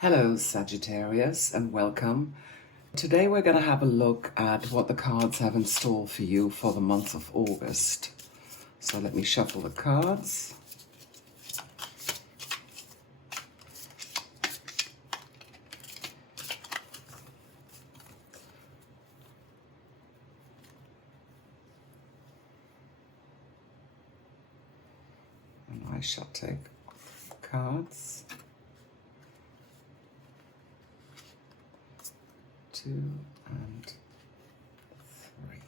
Hello Sagittarius and welcome. Today we're going to have a look at what the cards have in store for you for the month of August. So let me shuffle the cards. And I shall take cards. 2 and 3.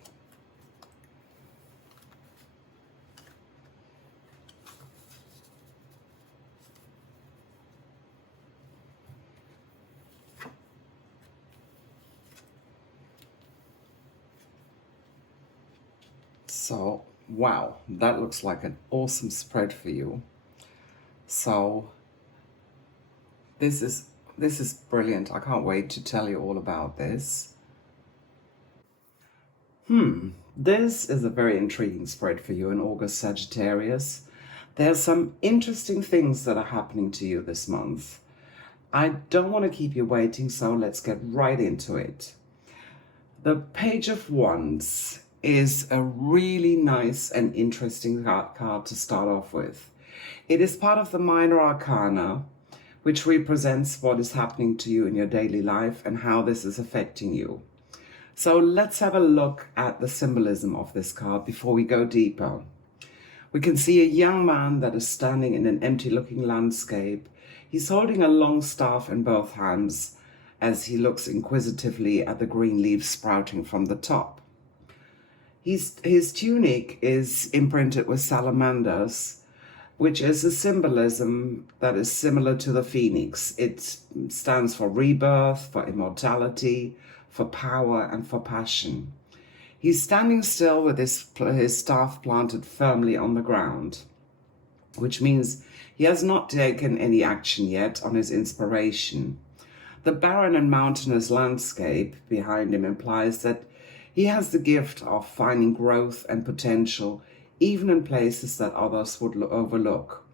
So, wow, that looks like an awesome spread for you. So, this is brilliant. I can't wait to tell you all about this. This is a very intriguing spread for you in August, Sagittarius. There's some interesting things that are happening to you this month. I don't want to keep you waiting, so let's get right into it. The Page of Wands is a really nice and interesting card to start off with. It is part of the Minor Arcana, which represents what is happening to you in your daily life and how this is affecting you. So let's have a look at the symbolism of this card before we go deeper. We can see a young man that is standing in an empty-looking landscape. He's holding a long staff in both hands as he looks inquisitively at the green leaves sprouting from the top. His tunic is imprinted with salamanders, which is a symbolism that is similar to the phoenix. It stands for rebirth, for immortality, for power, and for passion. He's standing still with his staff planted firmly on the ground, which means he has not taken any action yet on his inspiration. The barren and mountainous landscape behind him implies that he has the gift of finding growth and potential even in places that others would overlook.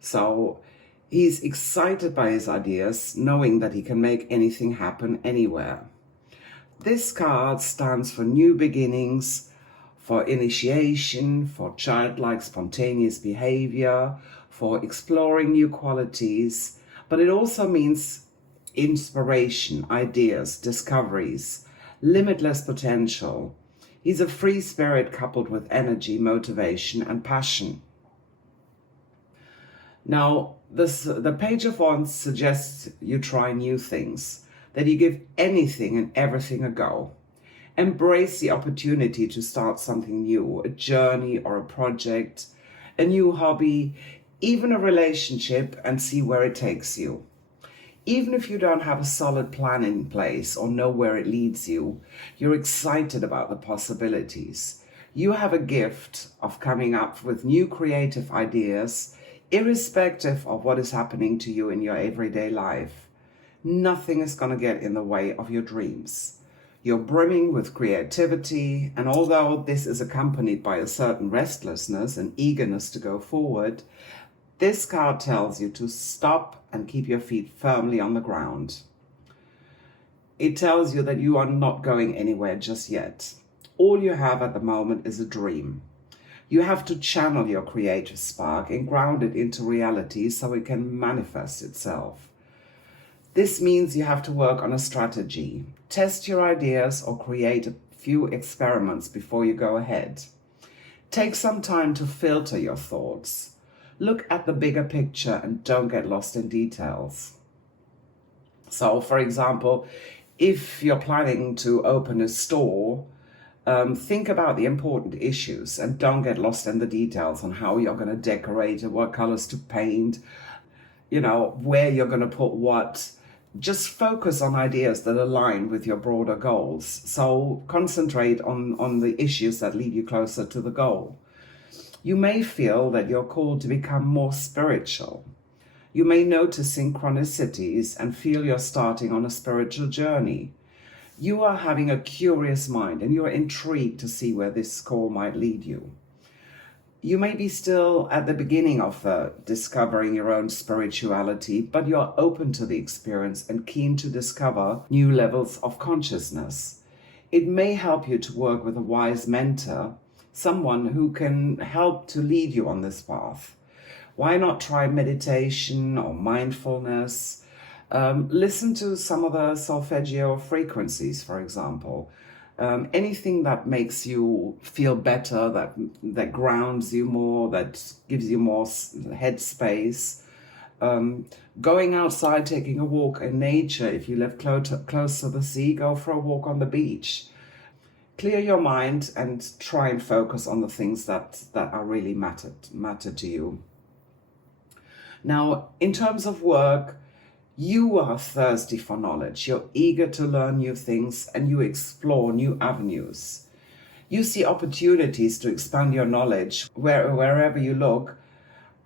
So he's excited by his ideas, knowing that he can make anything happen anywhere. This card stands for new beginnings, for initiation, for childlike spontaneous behavior, for exploring new qualities, but it also means inspiration, ideas, discoveries, limitless potential. He's a free spirit coupled with energy, motivation, and passion. Now, the Page of Wands suggests you try new things, that you give anything and everything a go. Embrace the opportunity to start something new, a journey or a project, a new hobby, even a relationship, and see where it takes you. Even if you don't have a solid plan in place or know where it leads you, you're excited about the possibilities. You have a gift of coming up with new creative ideas, irrespective of what is happening to you in your everyday life. Nothing is going to get in the way of your dreams. You're brimming with creativity, and although this is accompanied by a certain restlessness and eagerness to go forward, this card tells you to stop and keep your feet firmly on the ground. It tells you that you are not going anywhere just yet. All you have at the moment is a dream. You have to channel your creative spark and ground it into reality so it can manifest itself. This means you have to work on a strategy. Test your ideas or create a few experiments before you go ahead. Take some time to filter your thoughts. Look at the bigger picture and don't get lost in details. So, for example, if you're planning to open a store, think about the important issues and don't get lost in the details on how you're going to decorate it, what colors to paint, where you're going to put what. Just focus on ideas that align with your broader goals. So concentrate on the issues that lead you closer to the goal. You may feel that you're called to become more spiritual. You may notice synchronicities and feel you're starting on a spiritual journey. You are having a curious mind and you're intrigued to see where this call might lead you. You may be still at the beginning of discovering your own spirituality, but you're open to the experience and keen to discover new levels of consciousness. It may help you to work with a wise mentor, someone who can help to lead you on this path. Why not try meditation or mindfulness? Listen to some of the solfeggio frequencies, for example. Anything that makes you feel better, that grounds you more, that gives you more headspace. Going outside, taking a walk in nature. If you live close to the sea, go for a walk on the beach. Clear your mind and try and focus on the things that are really matter to you. Now, in terms of work, you are thirsty for knowledge. You're eager to learn new things and you explore new avenues. You see opportunities to expand your knowledge wherever you look,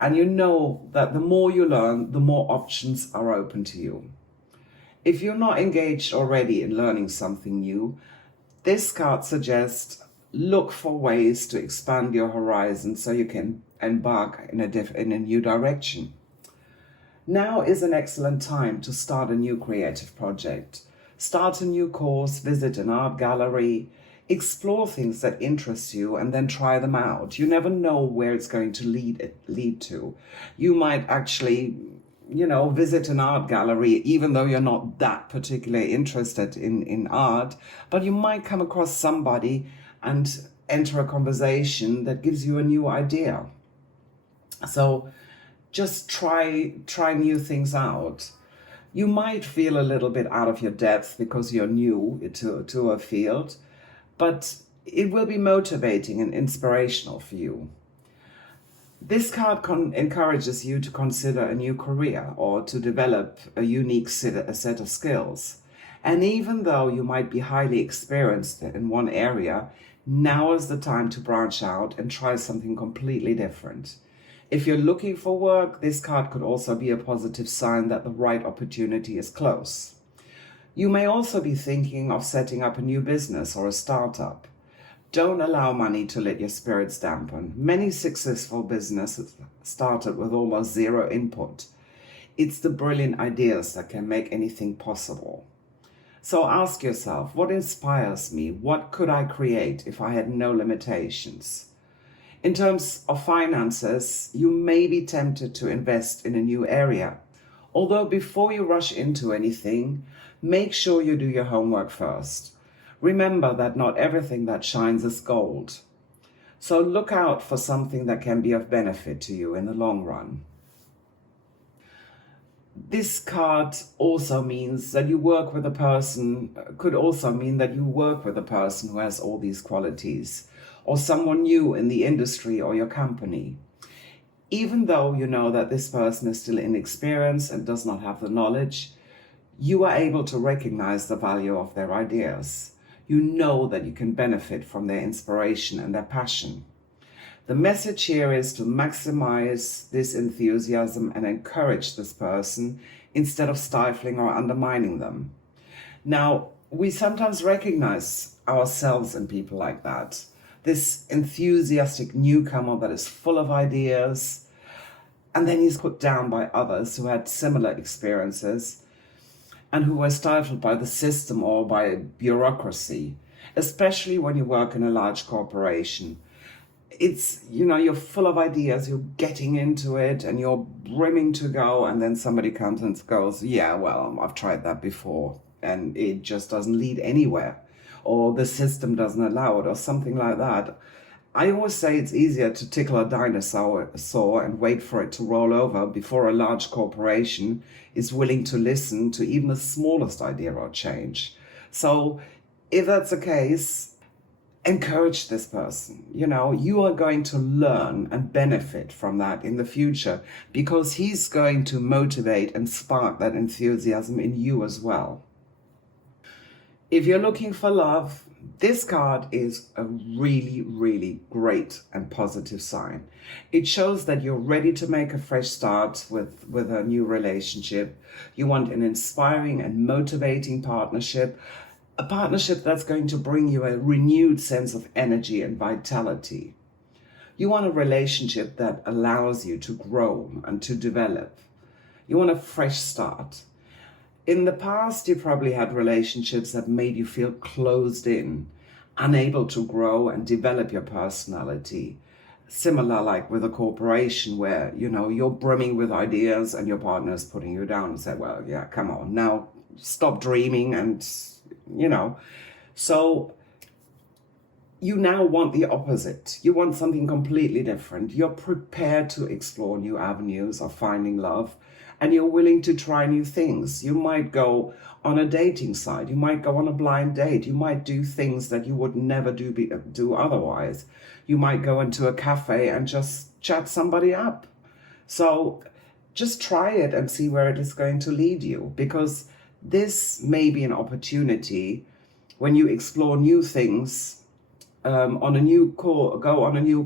and you know that the more you learn, the more options are open to you. If you're not engaged already in learning something new, this card suggests look for ways to expand your horizon so you can embark in a new direction. Now is an excellent time to start a new creative project. Start a new course, visit an art gallery, explore things that interest you and then try them out. You never know where it's going to lead to. You might actually, visit an art gallery even though you're not that particularly interested in art, but you might come across somebody and enter a conversation that gives you a new idea. So just try new things out. You might feel a little bit out of your depth because you're new to a field, but it will be motivating and inspirational for you. This card encourages you to consider a new career or to develop a unique set of skills. And even though you might be highly experienced in one area, now is the time to branch out and try something completely different. If you're looking for work, this card could also be a positive sign that the right opportunity is close. You may also be thinking of setting up a new business or a startup. Don't allow money to let your spirits dampen. Many successful businesses started with almost zero input. It's the brilliant ideas that can make anything possible. So ask yourself, what inspires me? What could I create if I had no limitations? In terms of finances, you may be tempted to invest in a new area. Although before you rush into anything, make sure you do your homework first. Remember that not everything that shines is gold. So look out for something that can be of benefit to you in the long run. This card also means that you work with a person, could also mean that you work with a person who has all these qualities, or someone new in the industry or your company. Even though you know that this person is still inexperienced and does not have the knowledge, you are able to recognize the value of their ideas. You know that you can benefit from their inspiration and their passion. The message here is to maximize this enthusiasm and encourage this person instead of stifling or undermining them. Now, we sometimes recognize ourselves in people like that. This enthusiastic newcomer that is full of ideas, and then he's put down by others who had similar experiences and who were stifled by the system or by bureaucracy, especially when you work in a large corporation. It's, you're full of ideas, you're getting into it and you're brimming to go, and then somebody comes and goes, yeah, well, I've tried that before and it just doesn't lead anywhere, or the system doesn't allow it, or something like that. I always say it's easier to tickle a dinosaur and wait for it to roll over before a large corporation is willing to listen to even the smallest idea or change. So if that's the case, encourage this person. You are going to learn and benefit from that in the future, because he's going to motivate and spark that enthusiasm in you as well. If you're looking for love, this card is a really, really great and positive sign. It shows that you're ready to make a fresh start with a new relationship. You want an inspiring and motivating partnership, a partnership that's going to bring you a renewed sense of energy and vitality. You want a relationship that allows you to grow and to develop. You want a fresh start. In the past, you probably had relationships that made you feel closed in, unable to grow and develop your personality. Similar like with a corporation where, you're brimming with ideas and your partner is putting you down and say, well, yeah, come on, now stop dreaming and, So you now want the opposite. You want something completely different. You're prepared to explore new avenues of finding love, and you're willing to try new things. You might go on a dating site. You might go on a blind date. You might do things that you would never do otherwise. You might go into a cafe and just chat somebody up. So just try it and see where it is going to lead you, because this may be an opportunity when you explore new things, go on a new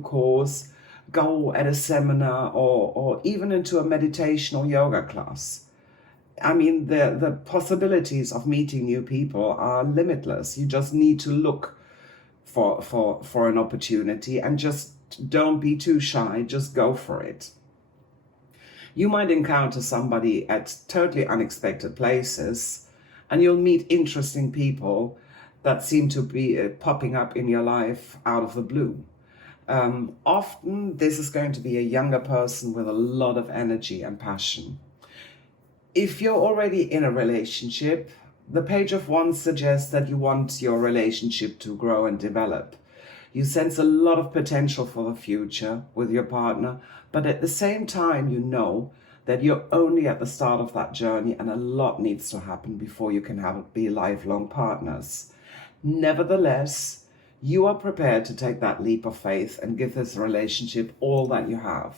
course, go at a seminar, or even into a meditation or yoga class. I mean, the possibilities of meeting new people are limitless. You just need to look for an opportunity and just don't be too shy, just go for it. You might encounter somebody at totally unexpected places, and you'll meet interesting people that seem to be popping up in your life out of the blue. Often this is going to be a younger person with a lot of energy and passion. If you're already in a relationship, the Page of Wands suggests that you want your relationship to grow and develop. You sense a lot of potential for the future with your partner, but at the same time, you know that you're only at the start of that journey and a lot needs to happen before you can be lifelong partners. Nevertheless, you are prepared to take that leap of faith and give this relationship all that you have.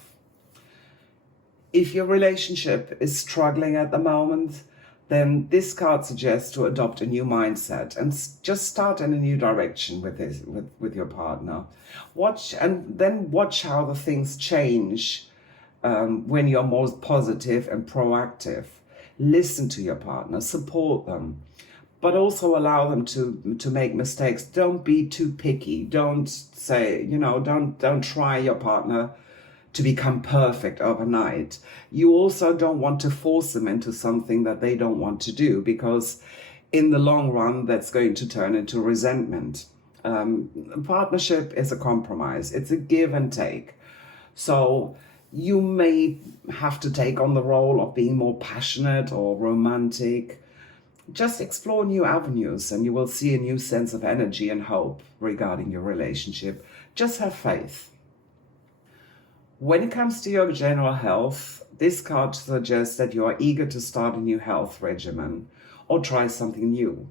If your relationship is struggling at the moment, then this card suggests to adopt a new mindset and just start in a new direction with your partner. Watch how the things change when you're more positive and proactive. Listen to your partner, support them, but also allow them to make mistakes. Don't be too picky. Don't say, don't try your partner to become perfect overnight. You also don't want to force them into something that they don't want to do, because in the long run, that's going to turn into resentment. Partnership is a compromise. It's a give and take. So you may have to take on the role of being more passionate or romantic. Just explore new avenues and you will see a new sense of energy and hope regarding your relationship. Just have faith. When it comes to your general health, this card suggests that you are eager to start a new health regimen or try something new.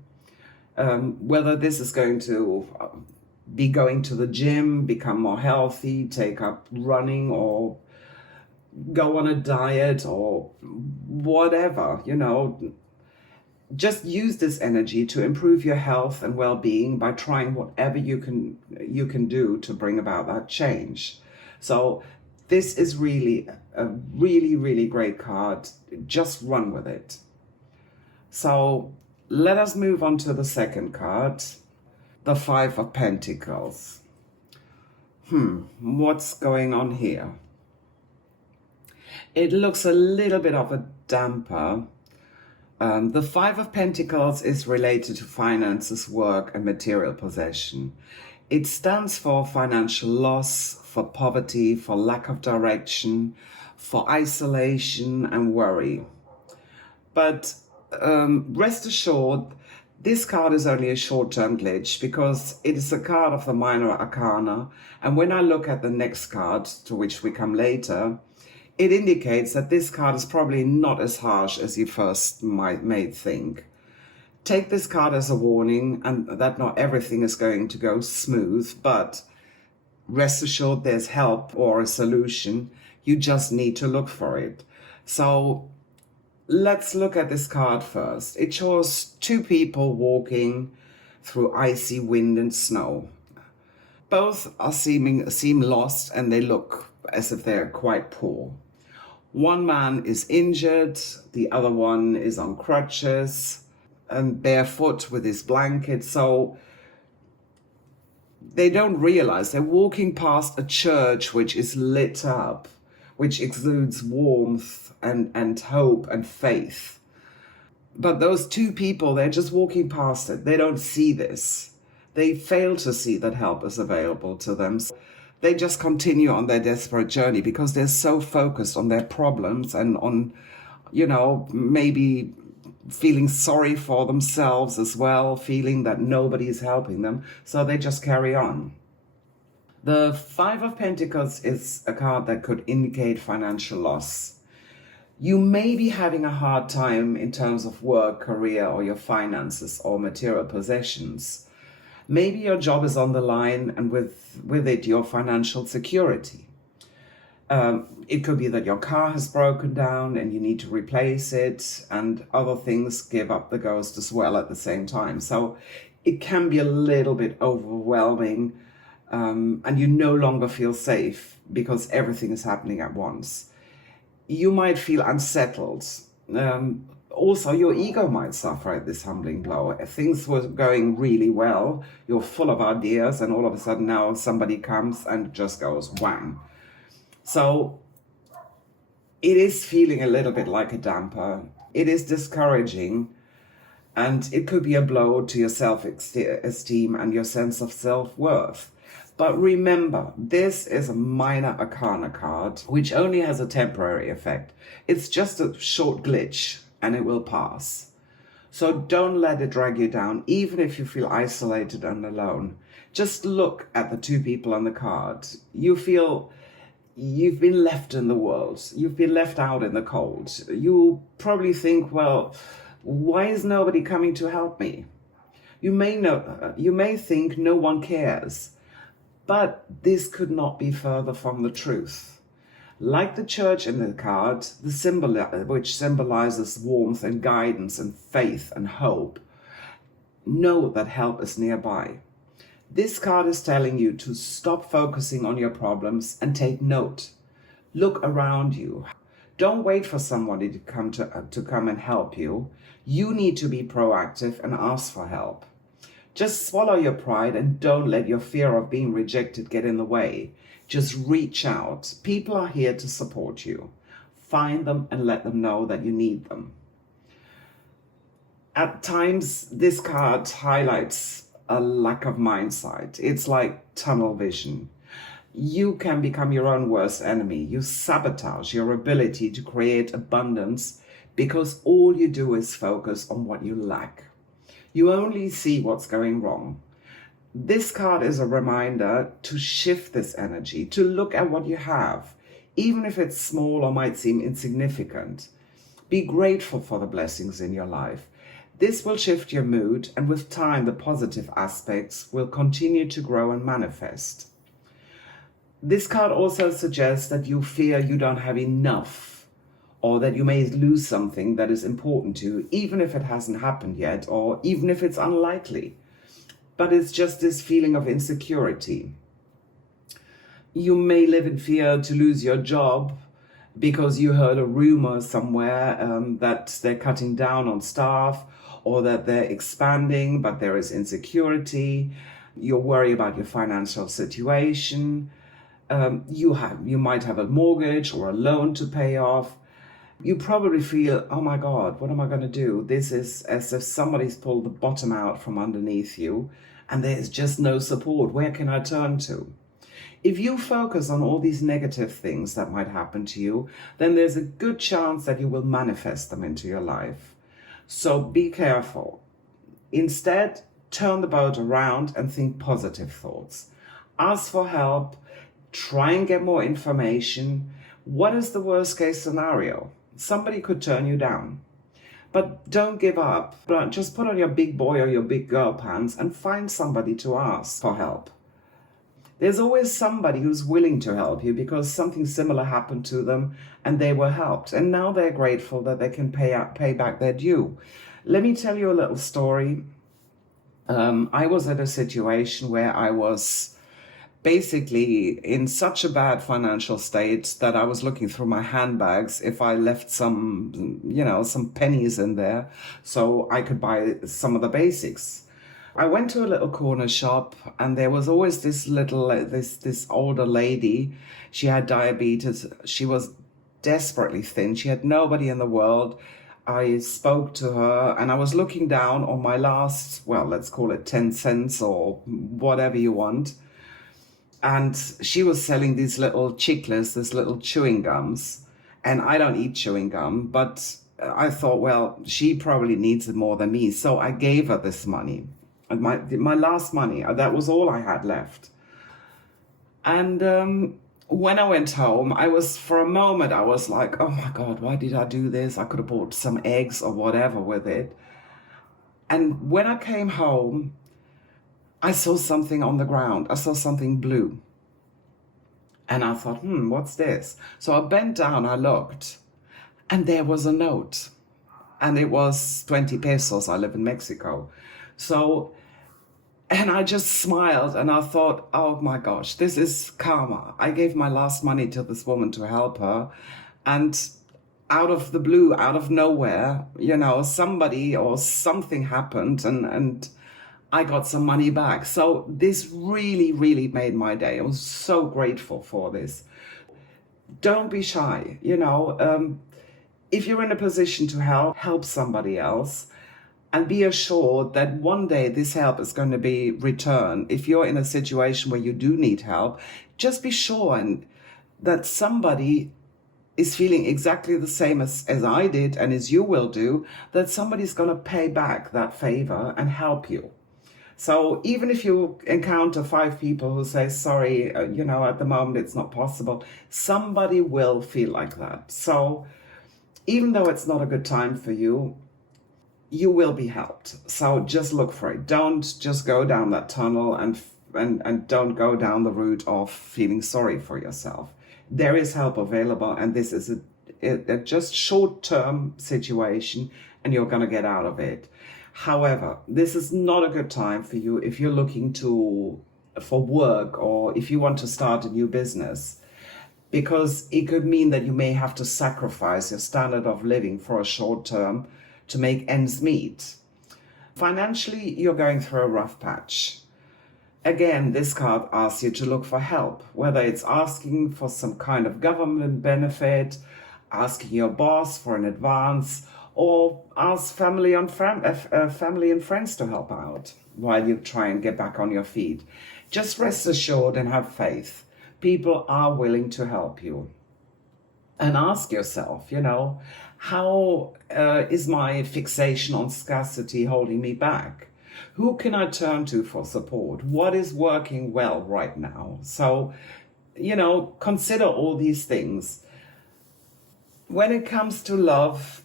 Whether this is going to be going to the gym, become more healthy, take up running, or go on a diet, or whatever, just use this energy to improve your health and well-being by trying whatever you can do to bring about that change. So this is really a really, really great card. Just run with it. So let us move on to the second card, the Five of Pentacles. What's going on here? It looks a little bit of a damper. The Five of Pentacles is related to finances, work, and material possession. It stands for financial loss, for poverty, for lack of direction, for isolation and worry. But rest assured, this card is only a short-term glitch because it is a card of the minor arcana. And when I look at the next card, to which we come later, it indicates that this card is probably not as harsh as you first may think. Take this card as a warning, and that not everything is going to go smooth, but rest assured there's help or a solution. You just need to look for it. So let's look at this card first. It shows two people walking through icy wind and snow. Both seem lost, and they look as if they're quite poor. One man is injured, the other one is on crutches and barefoot with his blanket. So they don't realize they're walking past a church which is lit up, which exudes warmth and hope and faith. But those two people, they're just walking past it. They don't see this. They fail to see that help is available to them. So they just continue on their desperate journey because they're so focused on their problems and on, maybe feeling sorry for themselves as well, feeling that nobody is helping them. So they just carry on. The Five of Pentacles is a card that could indicate financial loss. You may be having a hard time in terms of work, career, or your finances or material possessions. Maybe your job is on the line and with it your financial security. It could be that your car has broken down and you need to replace it, and other things give up the ghost as well at the same time. So it can be a little bit overwhelming, and you no longer feel safe because everything is happening at once. You might feel unsettled. Also, your ego might suffer at this humbling blow. If things were going really well, you're full of ideas, and all of a sudden now somebody comes and just goes wham. So it is feeling a little bit like a damper. It is discouraging, and it could be a blow to your self-esteem and your sense of self-worth. But remember, this is a minor arcana card, which only has a temporary effect. It's just a short glitch, and it will pass. So don't let it drag you down, even if you feel isolated and alone. Just look at the two people on the card. You feel you've been left in the world. You've been left out in the cold. You probably think, well, why is nobody coming to help me? You may think no one cares, but this could not be further from the truth. Like the church in the card, the symbol which symbolizes warmth and guidance and faith and hope, know that help is nearby. This card is telling you to stop focusing on your problems and take note. Look around you. Don't wait for somebody to come and help you. You need to be proactive and ask for help. Just swallow your pride and don't let your fear of being rejected get in the way. Just reach out. People are here to support you. Find them and let them know that you need them. At times, this card highlights a lack of mindsight. It's like tunnel vision. You can become your own worst enemy. You sabotage your ability to create abundance because all you do is focus on what you lack. You only see what's going wrong. This card is a reminder to shift this energy, to look at what you have, even if it's small or might seem insignificant. Be grateful for the blessings in your life. This will shift your mood, and with time, the positive aspects will continue to grow and manifest. This card also suggests that you fear you don't have enough, or that you may lose something that is important to you, even if it hasn't happened yet, or even if it's unlikely. But it's just this feeling of insecurity. You may live in fear to lose your job because you heard a rumor somewhere that they're cutting down on staff, or that they're expanding, but there is insecurity. You're worried about your financial situation. You might have a mortgage or a loan to pay off. You probably feel, oh my God, what am I going to do? This is as if somebody's pulled the bottom out from underneath you and there's just no support. Where can I turn to? If you focus on all these negative things that might happen to you, then there's a good chance that you will manifest them into your life. So be careful. Instead, turn the boat around and think positive thoughts. Ask for help. Try and get more information. What is the worst case scenario? Somebody could turn you down. But don't give up. Just put on your big boy or your big girl pants and find somebody to ask for help. There's always somebody who's willing to help you because something similar happened to them and they were helped. And now they're grateful that they can pay back their due. Let me tell you a little story. I was at a situation where I was basically in such a bad financial state that I was looking through my handbags if I left some pennies in there so I could buy some of the basics. I went to a little corner shop, and there was always this older lady. She had diabetes. She was desperately thin. She had nobody in the world. I spoke to her, and I was looking down on my last, well, let's call it 10 cents or whatever you want. And she was selling these little chiclets, these little chewing gums. And I don't eat chewing gum, but I thought, well, she probably needs it more than me. So I gave her this money. And my last money, that was all I had left. And when I went home, for a moment, I was like, oh my God, why did I do this? I could have bought some eggs or whatever with it. And when I came home, I saw something on the ground. I saw something blue. And I thought, what's this? So I bent down, I looked, and there was a note. And it was 20 pesos. I live in Mexico. So, and I just smiled, and I thought, oh my gosh, this is karma. I gave my last money to this woman to help her. And out of the blue, out of nowhere, somebody or something happened, and I got some money back. So this really, really made my day. I was so grateful for this. Don't be shy. If you're in a position to help somebody else, and be assured that one day this help is going to be returned. If you're in a situation where you do need help, just be sure that somebody is feeling exactly the same as I did and as you will do, that somebody's going to pay back that favor and help you. So even if you encounter 5 people who say, sorry, at the moment it's not possible, somebody will feel like that. So even though it's not a good time for you, you will be helped. So just look for it. Don't just go down that tunnel and don't go down the route of feeling sorry for yourself. There is help available, and this is a just short-term situation, and you're going to get out of it. However, this is not a good time for you if you're looking for work or if you want to start a new business, because it could mean that you may have to sacrifice your standard of living for a short term to make ends meet. Financially, you're going through a rough patch. Again, this card asks you to look for help, whether it's asking for some kind of government benefit, asking your boss for an advance, or ask family and friends to help out while you try and get back on your feet. Just rest assured and have faith. People are willing to help you. And ask yourself, how is my fixation on scarcity holding me back? Who can I turn to for support? What is working well right now? So, consider all these things. When it comes to love,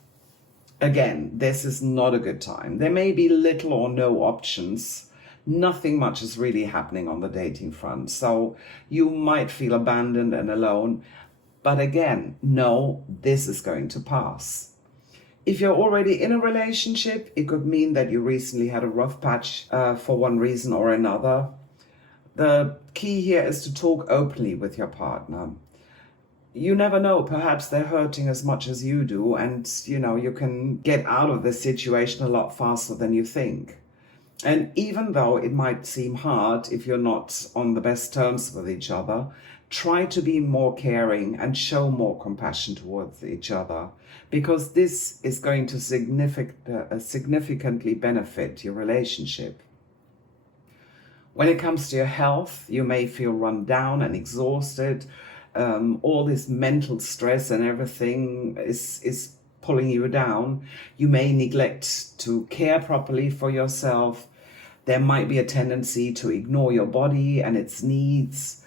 again, this is not a good time. There may be little or no options. Nothing much is really happening on the dating front. So you might feel abandoned and alone. But again, no, this is going to pass. If you're already in a relationship, it could mean that you recently had a rough patch for one reason or another. The key here is to talk openly with your partner. You never know, perhaps they're hurting as much as you do, and you can get out of this situation a lot faster than you think. And even though it might seem hard if you're not on the best terms with each other, try to be more caring and show more compassion towards each other, because this is going to significantly benefit your relationship. When it comes to your health, you may feel run down and exhausted. All this mental stress and everything is pulling you down. You may neglect to care properly for yourself. There might be a tendency to ignore your body and its needs.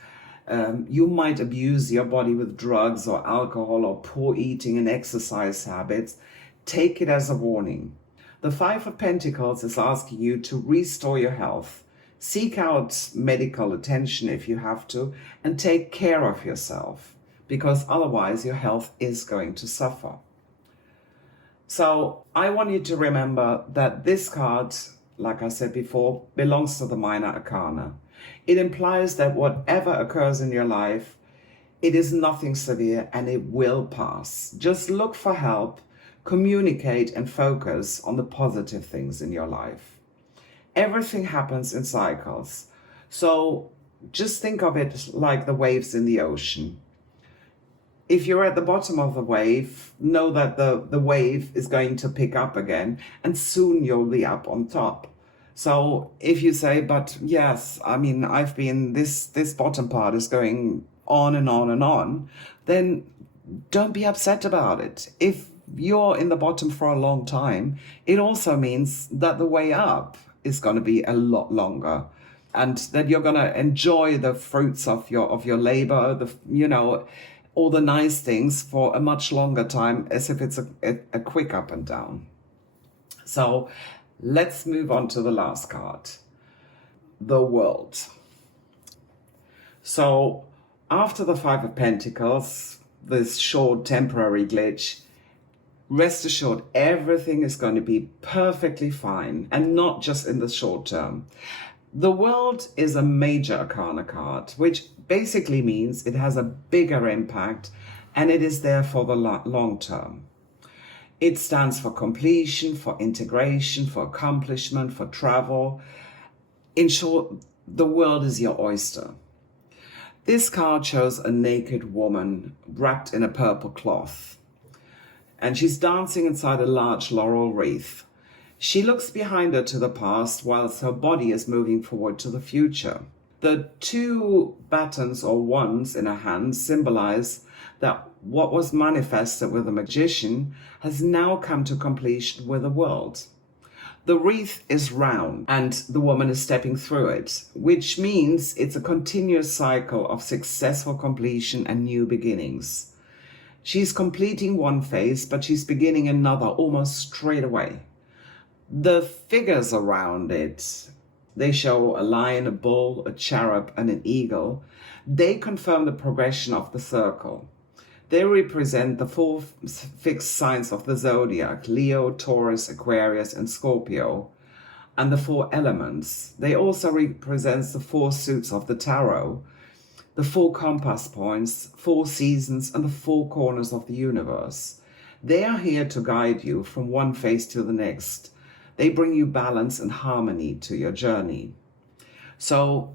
You might abuse your body with drugs or alcohol or poor eating and exercise habits. Take it as a warning. The 5 of Pentacles is asking you to restore your health. Seek out medical attention if you have to, and take care of yourself, because otherwise your health is going to suffer. So I want you to remember that this card, like I said before, belongs to the minor arcana. It implies that whatever occurs in your life, it is nothing severe and it will pass. Just look for help, communicate and focus on the positive things in your life. Everything happens in cycles. So just think of it like the waves in the ocean. If you're at the bottom of the wave, know that the wave is going to pick up again, and soon you'll be up on top. So if you say, but yes, I mean, I've been, this bottom part is going on and on and on, then don't be upset about it. If you're in the bottom for a long time, it also means that the way up is going to be a lot longer, and that you're going to enjoy the fruits of your labor, all the nice things for a much longer time, as if it's a quick up and down. So let's move on to the last card, the World. So after the Five of Pentacles, this short temporary glitch, rest assured everything is going to be perfectly fine, and not just in the short term. The World is a major arcana card, which basically means it has a bigger impact, and it is there for the long term. It stands for completion, for integration, for accomplishment, for travel. In short, the world is your oyster. This card shows a naked woman wrapped in a purple cloth, and she's dancing inside a large laurel wreath. She looks behind her to the past whilst her body is moving forward to the future. The two batons or wands in her hand symbolize that what was manifested with the magician has now come to completion with the world. The wreath is round and the woman is stepping through it, which means it's a continuous cycle of successful completion and new beginnings. She's completing one phase, but she's beginning another almost straight away. The figures around it, they show a lion, a bull, a cherub, and an eagle. They confirm the progression of the circle. They represent the four fixed signs of the zodiac: Leo, Taurus, Aquarius, and Scorpio, and the four elements. They also represent the four suits of the tarot, the four compass points, four seasons, and the four corners of the universe. They are here to guide you from one phase to the next. They bring you balance and harmony to your journey. So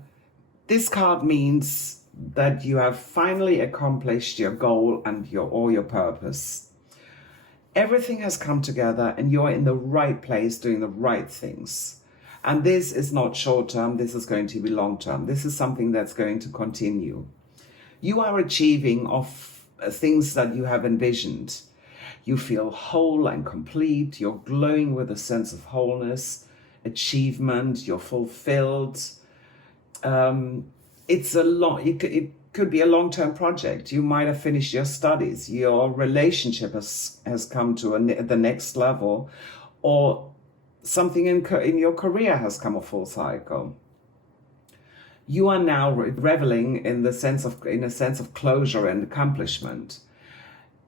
this card means that you have finally accomplished your goal and your purpose. Everything has come together and you're in the right place doing the right things. And this is not short term, this is going to be long term. This is something that's going to continue. You are achieving of things that you have envisioned. You feel whole and complete. You're glowing with a sense of wholeness, achievement. You're fulfilled. It's it could be a long-term project. You might have finished your studies. Your relationship has come to the next level, or something in your career has come a full cycle. You are now reveling in a sense of closure and accomplishment.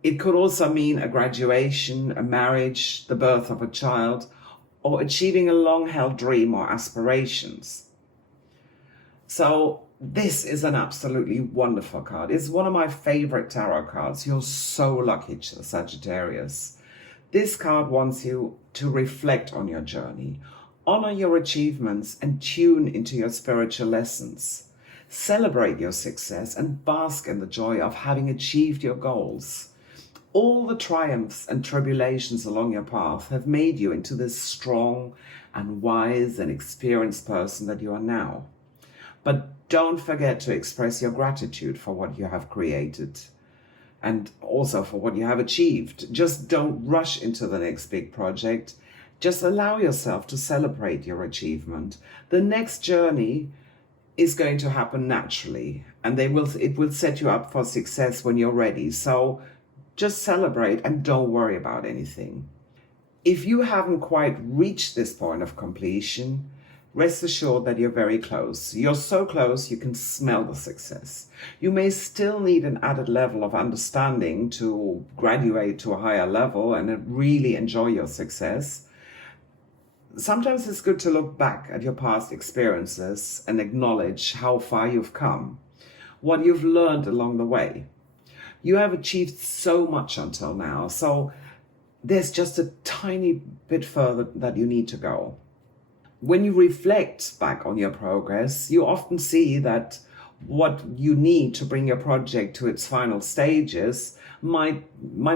It could also mean a graduation, a marriage, the birth of a child, or achieving a long-held dream or aspirations. So this is an absolutely wonderful card. It's one of my favorite tarot cards. You're so lucky, Sagittarius. This card wants you to reflect on your journey, honor your achievements, and tune into your spiritual lessons. Celebrate your success and bask in the joy of having achieved your goals. All the triumphs and tribulations along your path have made you into this strong and wise and experienced person that you are now. But don't forget to express your gratitude for what you have created and also for what you have achieved. Just don't rush into the next big project. Just allow yourself to celebrate your achievement. The next journey is going to happen naturally, and it will set you up for success when you're ready. So just celebrate and don't worry about anything. If you haven't quite reached this point of completion, rest assured that you're very close. You're so close you can smell the success. You may still need an added level of understanding to graduate to a higher level and really enjoy your success. Sometimes it's good to look back at your past experiences and acknowledge how far you've come, what you've learned along the way. You have achieved so much until now, so there's just a tiny bit further that you need to go. When you reflect back on your progress, you often see that what you need to bring your project to its final stages might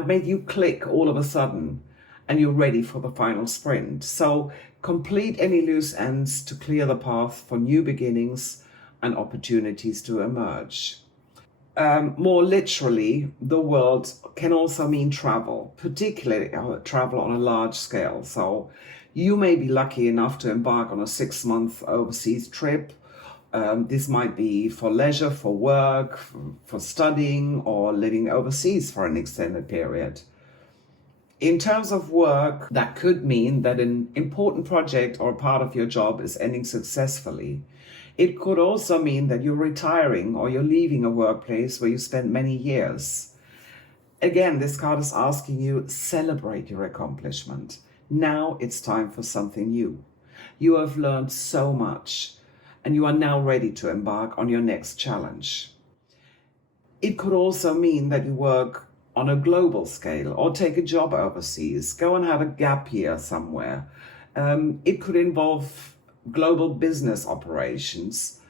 make you click all of a sudden and you're ready for the final sprint. So complete any loose ends to clear the path for new beginnings and opportunities to emerge. More literally, the world can also mean travel, particularly travel on a large scale. So you may be lucky enough to embark on a 6-month overseas trip. This might be for leisure, for work, for studying, or living overseas for an extended period. In terms of work, that could mean that an important project or part of your job is ending successfully. It could also mean that you're retiring or you're leaving a workplace where you spent many years. Again, this card is asking you, celebrate your accomplishment. Now it's time for something new. You have learned so much, and you are now ready to embark on your next challenge. It could also mean that you work on a global scale or take a job overseas, go and have a gap year somewhere. It could involve global business operations,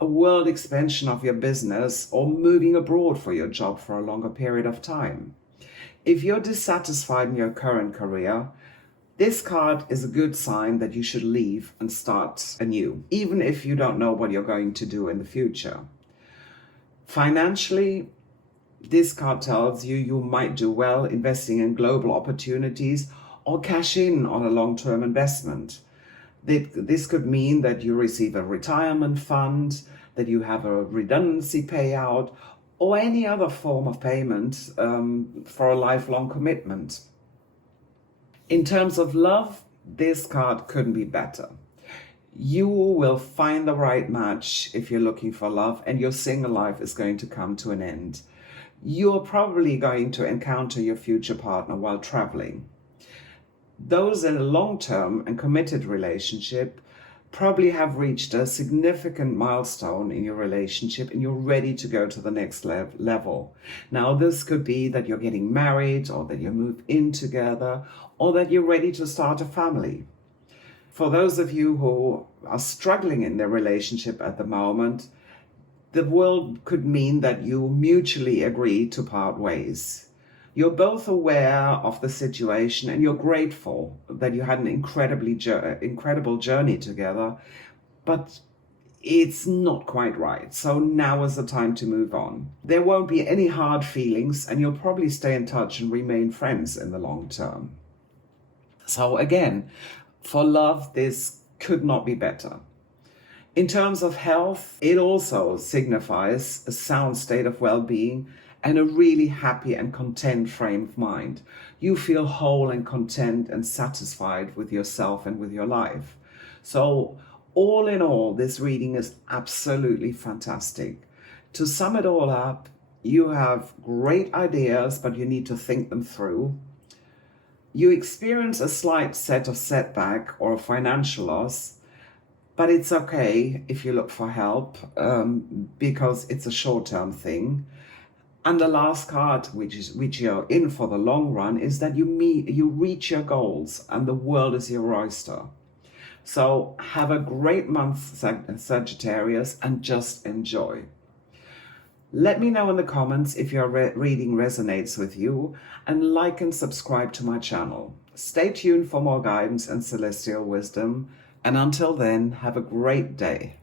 a world expansion of your business, or moving abroad for your job for a longer period of time. If you're dissatisfied in your current career, this card is a good sign that you should leave and start anew, even if you don't know what you're going to do in the future. Financially, this card tells you you might do well investing in global opportunities or cash in on a long-term investment. This could mean that you receive a retirement fund, that you have a redundancy payout, or any other form of payment for a lifelong commitment. In terms of love, this card couldn't be better. You will find the right match if you're looking for love, and your single life is going to come to an end. You're probably going to encounter your future partner while traveling. Those in a long-term and committed relationship probably have reached a significant milestone in your relationship and you're ready to go to the next level. Now, this could be that you're getting married, or that you move in together, or that you're ready to start a family. For those of you who are struggling in their relationship at the moment, the world could mean that you mutually agree to part ways. You're both aware of the situation and you're grateful that you had an incredible journey together, but it's not quite right. So now is the time to move on. There won't be any hard feelings, and you'll probably stay in touch and remain friends in the long term. So again, for love, this could not be better. In terms of health, it also signifies a sound state of well-being and a really happy and content frame of mind. You feel whole and content and satisfied with yourself and with your life. So all in all, this reading is absolutely fantastic. To sum it all up, you have great ideas, but you need to think them through. You experience a slight set of setback or a financial loss, but it's okay if you look for help because it's a short-term thing. And the last card, which you're in for the long run, is that you reach your goals and the world is your oyster. So have a great month, Sagittarius, and just enjoy. Let me know in the comments if your reading resonates with you, and like and subscribe to my channel. Stay tuned for more guidance and celestial wisdom, and until then, have a great day.